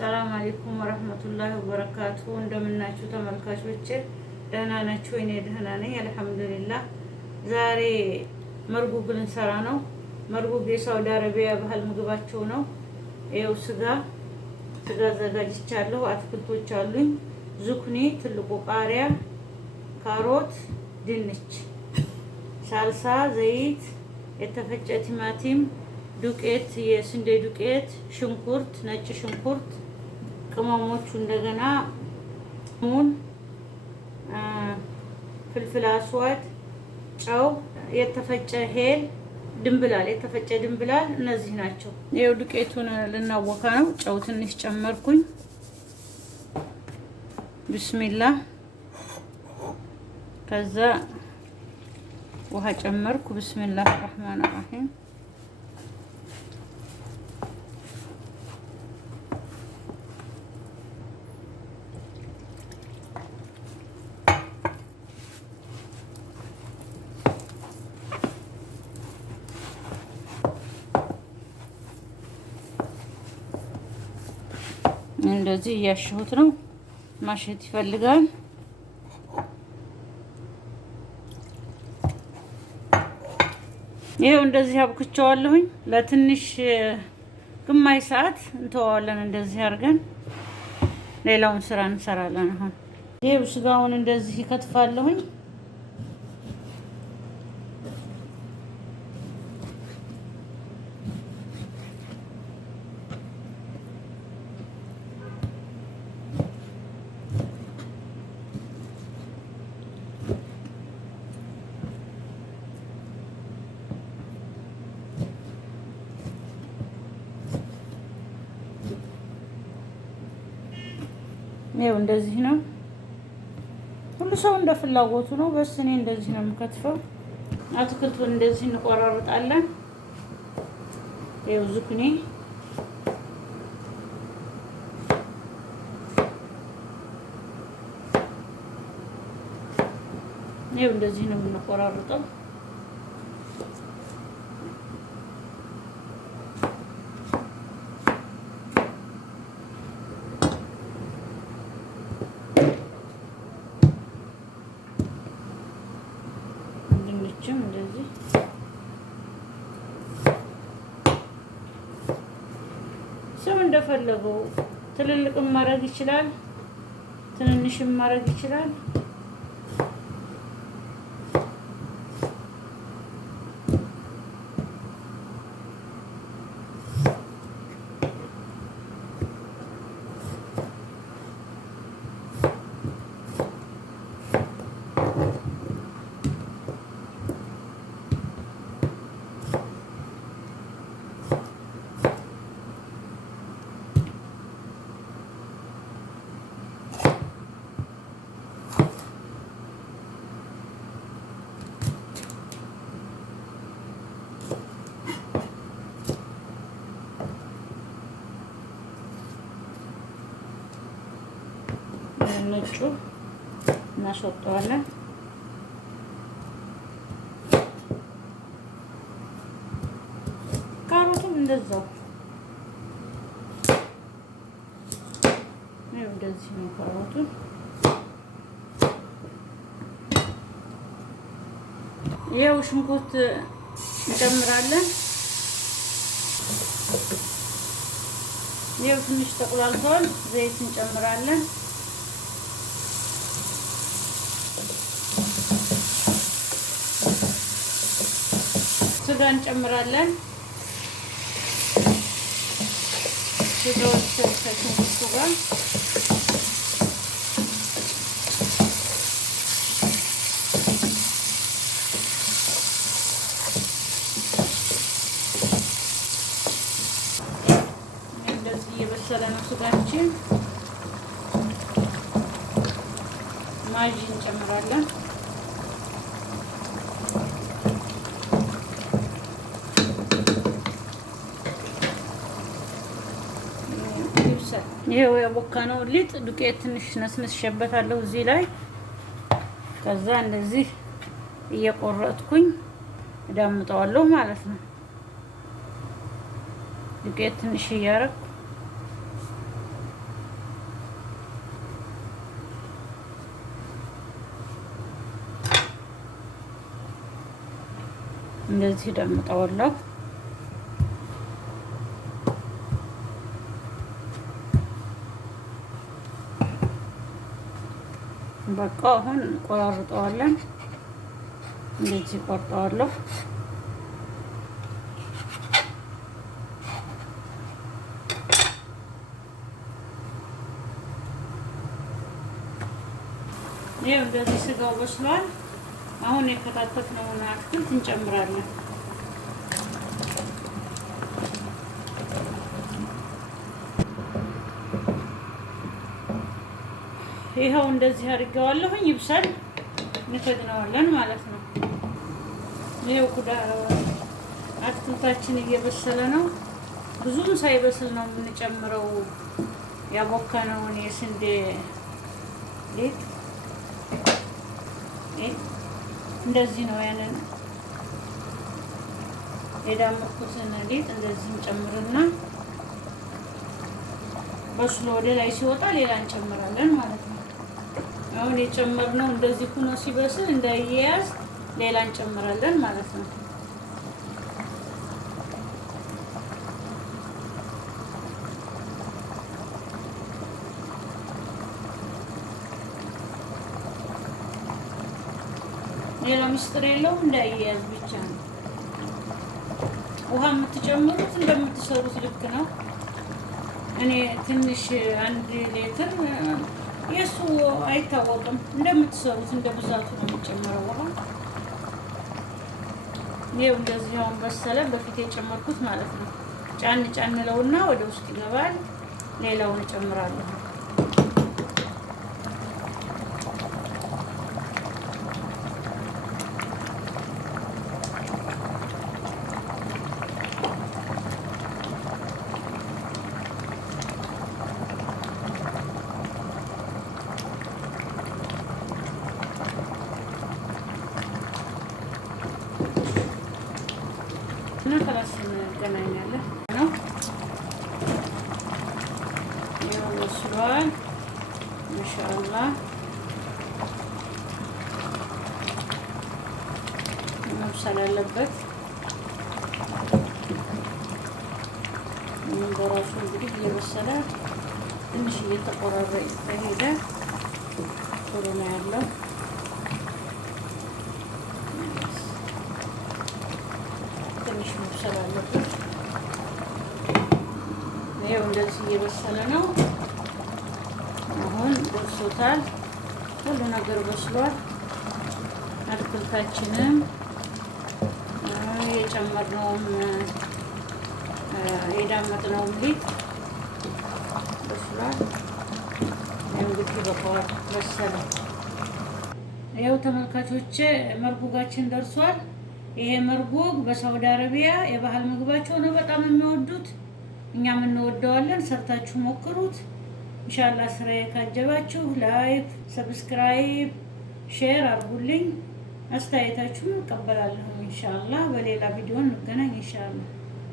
ሰላም አለይኩም ወራህመቱላሂ ወበረካቱ። እንደምናችሁ ተመልካቾቼ ደህና ናችሁ? እኔ ደህና ነኝ አልሐምዱሊላህ። ዛሬ መርጉግ ልንሰራ ነው። መርጉግ የሳውዲ አረቢያ ባህል ምግባቸው ነው። ይኸው ስጋ አዘጋጅቻለሁ። አትክልቶች አሉኝ። ዙኩኒ፣ ትልቁ ቃሪያ፣ ካሮት፣ ድንች፣ ሳልሳ፣ ዘይት፣ የተፈጨ ቲማቲም፣ ዱቄት፣ የስንዴ ዱቄት፣ ሽንኩርት፣ ነጭ ሽንኩርት፣ ቅመሞቹ እንደገና ሙን፣ ፍልፍል አስዋድ፣ ጨው፣ የተፈጨ ሄል፣ ድንብላል፣ የተፈጨ ድንብላል እነዚህ ናቸው። ይኸው ዱቄቱን ልናወካ ነው። ጨው ትንሽ ጨመርኩኝ። ቢስሚላህ። ከዛ ውሃ ጨመርኩ። ቢስሚላህ ረህማን ረሂም። እንደዚህ እያሸሁት ነው። ማሸት ይፈልጋል። ይሄው እንደዚህ አብክቸዋለሁኝ። ለትንሽ ግማሽ ሰዓት እንተዋዋለን። እንደዚህ አድርገን ሌላውን ስራ እንሰራለን። አሁን ይሄው ስጋውን እንደዚህ ይከትፋለሁኝ። ይኸው እንደዚህ ነው። ሁሉ ሰው እንደ ፍላጎቱ ነው። በስ እኔ እንደዚህ ነው የምከትፈው። አትክልቱን እንደዚህ እንቆራርጣለን። ይኸው ዙኩኒ፣ ይኸው እንደዚህ ነው የምንቆራርጠው። እንደዚህ ሰው እንደፈለገው ትልልቅም ማድረግ ይችላል፣ ትንንሽም ማድረግ ይችላል። ነጩ እናስወጣዋለን። ካሮቱም እንደዛው ነው። እንደዚህ ነው ካሮቱ። ይኸው ሽንኩርት እንጨምራለን። ይኸው ትንሽ ተቆላልቷል። ዘይት እንጨምራለን። ስጋ እንጨምራለን። ስጋውን ከሽንኩርቱ ጋር እንደዚህ እየበሰለ ነው ስጋችን። ማጂ እንጨምራለን። ይሄው ያቦካነው ሊጥ ዱቄት ትንሽ ነስንሼበታለሁ እዚህ ላይ። ከዛ እንደዚህ እየቆረጥኩኝ እዳምጠዋለሁ ማለት ነው። ዱቄት ትንሽ እያረኩ እንደዚህ ዳምጠዋለሁ። በቃ አሁን ቆራርጠዋለን። እንደዚህ ቆርጠዋለሁ። ይሄው እንደዚህ ስጋው በስሏል። አሁን የከታተፍነውን አትክልት እንጨምራለን። ይኸው እንደዚህ አድርገዋለሁኝ። ይብሳል፣ እንፈግነዋለን ማለት ነው። ይኸው አትክልታችን እየበሰለ ነው። ብዙም ሳይበስል ነው የምንጨምረው ያቦካነውን የስንዴ ሊጥ። እንደዚህ ነው ያንን የዳመጥኩትን ሊጥ እንደዚህ እንጨምርና በስሎ ወደ ላይ ሲወጣ ሌላ እንጨምራለን ማለት ነው። አሁን የጨመርነው እንደዚህ ሆኖ ሲበስል እንዳይያያዝ ሌላ እንጨምራለን ማለት ነው። ሌላ ምስጢር የለውም፣ እንዳይያያዝ ብቻ ነው። ውሃ የምትጨምሩት እንደምትሰሩት ልክ ነው። እኔ ትንሽ 1 ሊትር የሱ አይታወቅም፣ እንደምትሰሩት እንደ ብዛቱ ነው የሚጨመረው ውሃ። ይኸው እንደዚህ አሁን በሰለ። በፊት የጨመርኩት ማለት ነው። ጫን ጫን ለውና ወደ ውስጥ ይገባል። ሌላውን እጨምራለሁ። እና ከላስ እንገናኛለን ነው። ይኸው በስሏል። ማሻአላህ መብሰል አለበት። ምን በራሱ እንግዲህ እየበሰለ ትንሽ እየተቆራረጠ ሄደ። ጥሩ ነው ያለው። ትንሽ መብሰል አለበት። ይኸው እንደዚህ እየበሰለ ነው። አሁን ደርሶታል። ሁሉ ነገር በስሏል። አትክልታችንም የጨመርነውም የዳመጥነውም ሊጥ በስሏል። እንግዲህ በቃዋል፣ በሰለ። ይኸው ተመልካቾቼ መርጉጋችን ደርሷል። ይሄ መርጉግ በሳውዲ አረቢያ የባህል ምግባቸው ነው። በጣም የሚወዱት፣ እኛም እንወደዋለን። ሰርታችሁ ሞክሩት። ኢንሻአላህ ስራዬ ካጀባችሁ ላይክ፣ ሰብስክራይብ፣ ሼር አድርጉልኝ። አስተያየታችሁን እቀበላለሁ። ኢንሻአላህ በሌላ ቪዲዮ እንገናኝ ኢንሻአላህ።